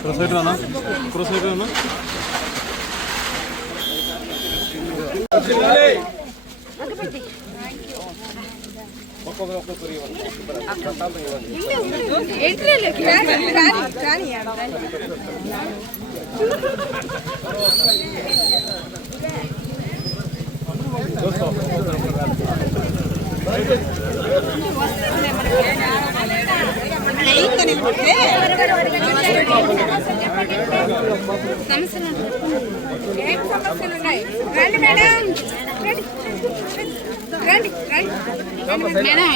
క్రోసైట్ రానా క్రోసైట్ రానా ఏం సమస్యలు ఉన్నాయి రండి మేడం రండి రండి రండి మేడం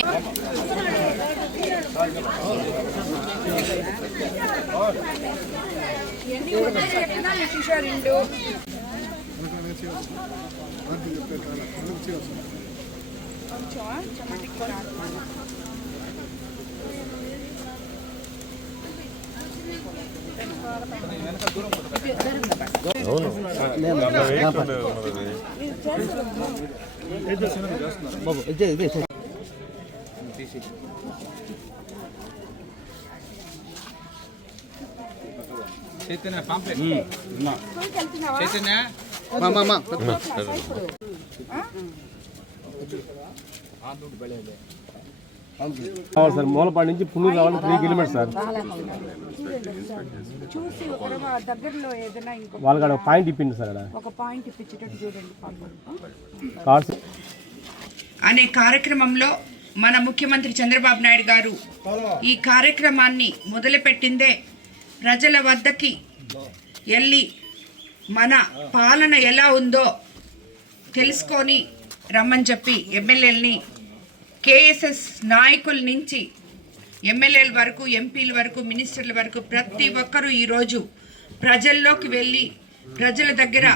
ఎన్ని ఉన్నాయి చెప్పినా మీకు కిషోర్ చైతన్య పాంప్లెట్ చైతన్య? కావాలి సార్ మూలపాడు నుంచి పున్నూరు రావాలి త్రీ కిలోమీటర్స్ సార్. చూసి దగ్గరలో ఏదైనా ఇంకో వాళ్ళకి ఒక పాయింట్ ఇప్పింది సార్ ఒక పాయింట్ ఇప్పించేటట్టు చూడండి అనే కార్యక్రమంలో మన ముఖ్యమంత్రి చంద్రబాబు నాయుడు గారు ఈ కార్యక్రమాన్ని మొదలుపెట్టిందే ప్రజల వద్దకి వెళ్ళి మన పాలన ఎలా ఉందో తెలుసుకొని రమ్మని చెప్పి ఎమ్మెల్యేలని కేఎస్ఎస్ నాయకుల నుంచి ఎమ్మెల్యేల వరకు ఎంపీల వరకు మినిస్టర్ల వరకు ప్రతి ఒక్కరూ ఈరోజు ప్రజల్లోకి వెళ్ళి ప్రజల దగ్గర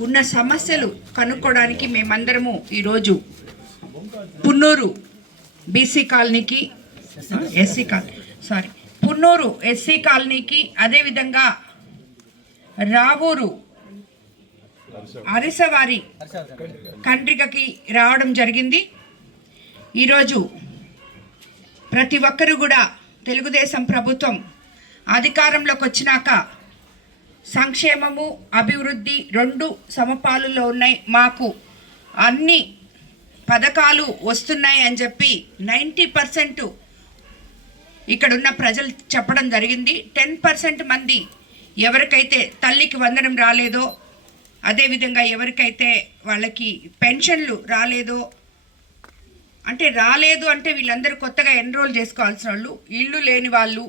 ఉన్న సమస్యలు కనుక్కోవడానికి మేమందరము ఈరోజు పున్నూరు బీసీ కాలనీకి SC colony sorry Punnuru SC కాలనీకి అదేవిధంగా రావూరు అరిసవారి కండ్రికకి రావడం జరిగింది. ఈరోజు ప్రతి ఒక్కరు కూడా తెలుగుదేశం ప్రభుత్వం అధికారంలోకి వచ్చినాక సంక్షేమము అభివృద్ధి రెండు సమపాలులో ఉన్నాయి. మాకు అన్ని పథకాలు వస్తున్నాయి అని చెప్పి నైంటీ పర్సెంట్ ఇక్కడున్న ప్రజలు చెప్పడం జరిగింది. టెన్ పర్సెంట్ మంది ఎవరికైతే తల్లికి వందనం రాలేదో అదేవిధంగా ఎవరికైతే వాళ్ళకి పెన్షన్లు రాలేదో అంటే రాలేదు అంటే వీళ్ళందరూ కొత్తగా ఎన్రోల్ చేసుకోవాల్సిన వాళ్ళు ఇల్లు లేని వాళ్ళు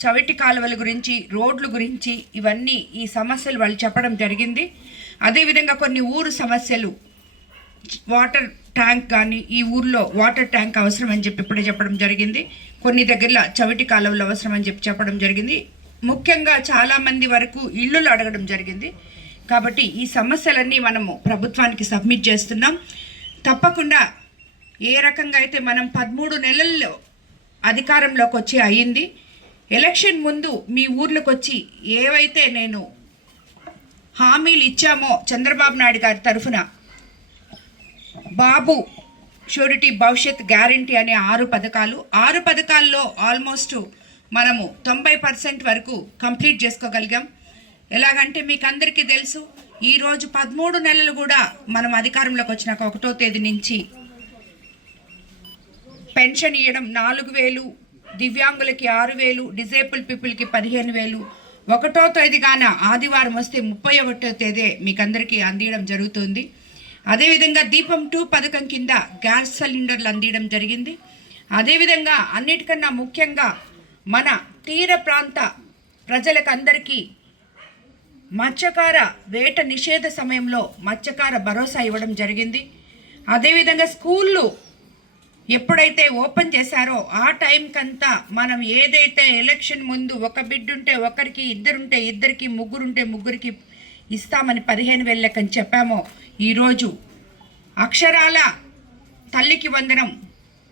చవిటి కాలువల గురించి రోడ్ల గురించి ఇవన్నీ ఈ సమస్యలు వాళ్ళు చెప్పడం జరిగింది. అదేవిధంగా కొన్ని ఊరు సమస్యలు వాటర్ ట్యాంక్ కానీ ఈ ఊర్లో వాటర్ ట్యాంక్ అవసరం అని చెప్పి ఇప్పుడే చెప్పడం జరిగింది. కొన్ని దగ్గరలో చవిటి కాలువలు అవసరం అని చెప్పి చెప్పడం జరిగింది. ముఖ్యంగా చాలామంది వరకు ఇళ్ళు అడగడం జరిగింది. కాబట్టి ఈ సమస్యలన్నీ మనము ప్రభుత్వానికి సబ్మిట్ చేస్తున్నాం. తప్పకుండా ఏ రకంగా అయితే మనం పదమూడు నెలల్లో అధికారంలోకి వచ్చి అయ్యింది ఎలక్షన్ ముందు మీ ఊర్లోకి వచ్చి ఏవైతే నేను హామీలు ఇచ్చామో చంద్రబాబు నాయుడు గారి తరఫున బాబు షూరిటీ భవిష్యత్ గ్యారంటీ అనే ఆరు పథకాలు. ఆరు పథకాల్లో ఆల్మోస్ట్ మనము తొంభై పర్సెంట్ వరకు కంప్లీట్ చేసుకోగలిగాం. ఎలాగంటే మీకు అందరికీ తెలుసు ఈరోజు పదమూడు నెలలు కూడా మనం అధికారంలోకి వచ్చినాక ఒకటో తేదీ నుంచి పెన్షన్ ఇవ్వడం నాలుగు వేలు దివ్యాంగులకి ఆరు వేలు డిజేబుల్ పీపుల్కి పదిహేను వేలు. ఒకటో తేదీగాన ఆదివారం వస్తే ముప్పై ఒకటో తేదీ మీకు అందరికీ అందియడం జరుగుతుంది. అదేవిధంగా దీపం టూ పథకం కింద గ్యాస్ సిలిండర్లు అందించడం జరిగింది. అదేవిధంగా అన్నిటికన్నా ముఖ్యంగా మన తీర ప్రాంత ప్రజలకందరికీ మత్స్యకార వేట నిషేధ సమయంలో మత్స్యకార భరోసా ఇవ్వడం జరిగింది. అదేవిధంగా స్కూళ్ళు ఎప్పుడైతే ఓపెన్ చేశారో ఆ టైంకంతా మనం ఏదైతే ఎలక్షన్ ముందు ఒక బిడ్డ ఉంటే ఒకరికి ఇద్దరుంటే ఇద్దరికి ముగ్గురుంటే ముగ్గురికి ఇస్తామని పదిహేను వేల లెక్కని చెప్పామో. ఈరోజు అక్షరాల తల్లికి వందనం.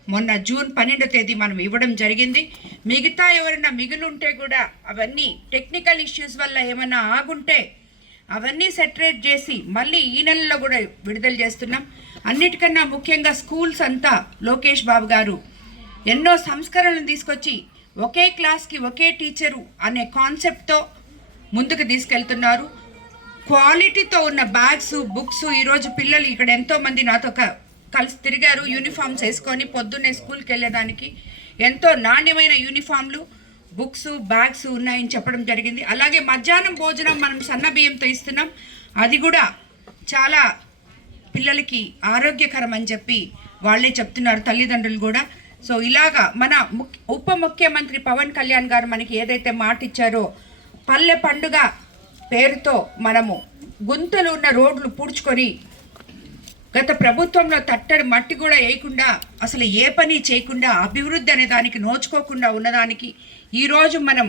మొన్న జూన్ పన్నెండో తేదీ మనం ఇవ్వడం జరిగింది. మిగతా ఎవరైనా మిగులుంటే కూడా అవన్నీ టెక్నికల్ ఇష్యూస్ వల్ల ఏమైనా ఆగుంటే అవన్నీ సెటరేట్ చేసి మళ్ళీ ఈ నెలలో కూడా విడుదల చేస్తున్నాం. అన్నిటికన్నా ముఖ్యంగా స్కూల్స్ అంతా లోకేష్ బాబు గారు ఎన్నో సంస్కరణలు తీసుకొచ్చి ఒకే క్లాస్కి ఒకే టీచరు అనే కాన్సెప్ట్తో ముందుకు తీసుకెళ్తున్నారు. క్వాలిటీతో ఉన్న బ్యాగ్స్ బుక్స్ ఈరోజు పిల్లలు ఇక్కడ ఎంతోమంది నాతో కలిసి తిరిగారు. యూనిఫామ్స్ వేసుకొని పొద్దున్నే స్కూల్కి వెళ్ళేదానికి ఎంతో నాణ్యమైన యూనిఫామ్లు బుక్స్ బ్యాగ్స్ ఉన్నాయని చెప్పడం జరిగింది. అలాగే మధ్యాహ్నం భోజనం మనం సన్న బియ్యంతో ఇస్తున్నాం. అది కూడా చాలా పిల్లలకి ఆరోగ్యకరం అని చెప్పి వాళ్ళే చెప్తున్నారు తల్లిదండ్రులు కూడా. సో ఇలాగా మన ఉప ముఖ్యమంత్రి పవన్ కళ్యాణ్ గారు మనకి ఏదైతే మాట ఇచ్చారో పల్లె పండుగ పేరుతో మనము గుంతలు ఉన్న రోడ్లు పూడ్చుకొని గత ప్రభుత్వంలో తట్టడి మట్టి కూడా వేయకుండా అసలు ఏ పని చేయకుండా అభివృద్ధి అనే దానికి నోచుకోకుండా ఉన్నదానికి ఈరోజు మనం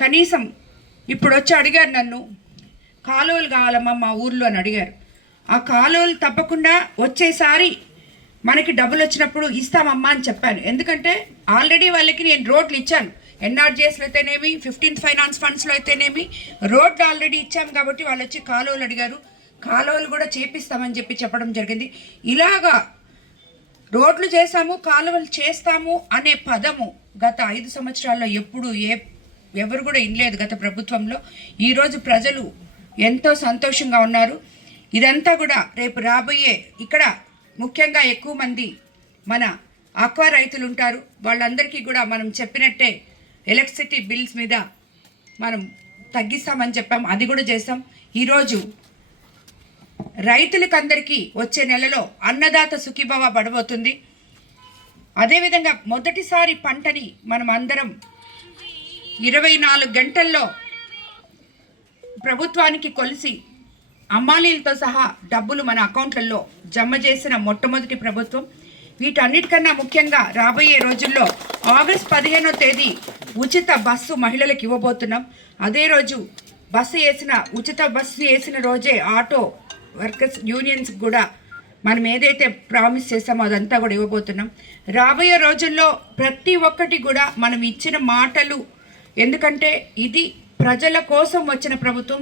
కనీసం ఇప్పుడు వచ్చి అడిగారు నన్ను కాలువలు కావాలమ్మా మా ఊర్లో అని అడిగారు. ఆ కాలువలు తప్పకుండా వచ్చేసారి మనకి డబ్బులు వచ్చినప్పుడు ఇస్తామమ్మా అని చెప్పాను. ఎందుకంటే ఆల్రెడీ వాళ్ళకి నేను రోడ్లు ఇచ్చాను. ఎన్ఆర్జీఎస్లో అయితేనేమి ఫిఫ్టీన్త్ ఫైనాన్స్ ఫండ్స్లో అయితేనేమి రోడ్లు ఆల్రెడీ ఇచ్చాం కాబట్టి వాళ్ళు వచ్చి కాలువలు అడిగారు. కాలువలు కూడా చేపిస్తామని చెప్పి చెప్పడం జరిగింది. ఇలాగా రోడ్లు చేశాము కాలువలు చేస్తాము అనే పదము గత ఐదు సంవత్సరాల్లో ఎప్పుడు ఏ ఎవరు కూడా ఇనలేదు గత ప్రభుత్వంలో. ఈరోజు ప్రజలు ఎంతో సంతోషంగా ఉన్నారు. ఇదంతా కూడా రేపు రాబోయే ఇక్కడ ముఖ్యంగా ఎక్కువ మంది మన ఆక్వా రైతులు ఉంటారు వాళ్ళందరికీ కూడా మనం చెప్పినట్టే ఎలక్ట్రిసిటీ బిల్స్ మీద మనం తగ్గిస్తామని చెప్పాం. అది కూడా చేస్తాం. ఈరోజు రైతులకందరికీ వచ్చే నెలలో అన్నదాత సుఖీభవ పడబోతుంది. అదేవిధంగా మొదటిసారి పంటని మనం అందరం ఇరవై నాలుగు గంటల్లో ప్రభుత్వానికి కొలిసి అమ్మాలీలతో సహా డబ్బులు మన అకౌంట్లలో జమ చేసిన మొట్టమొదటి ప్రభుత్వం. వీటన్నిటికన్నా ముఖ్యంగా రాబోయే రోజుల్లో ఆగస్ట్ పదిహేనో తేదీ ఉచిత బస్సు మహిళలకు ఇవ్వబోతున్నాం. అదే రోజు బస్సు వేసిన ఉచిత బస్సు వేసిన రోజే ఆటో వర్కర్స్ యూనియన్స్ కూడా మనం ఏదైతే ప్రామిస్ చేస్తామో అదంతా కూడా ఇవ్వబోతున్నాం. రాబోయే రోజుల్లో ప్రతి ఒక్కటి కూడా మనం ఇచ్చిన మాటలు ఎందుకంటే ఇది ప్రజల కోసం వచ్చిన ప్రభుత్వం.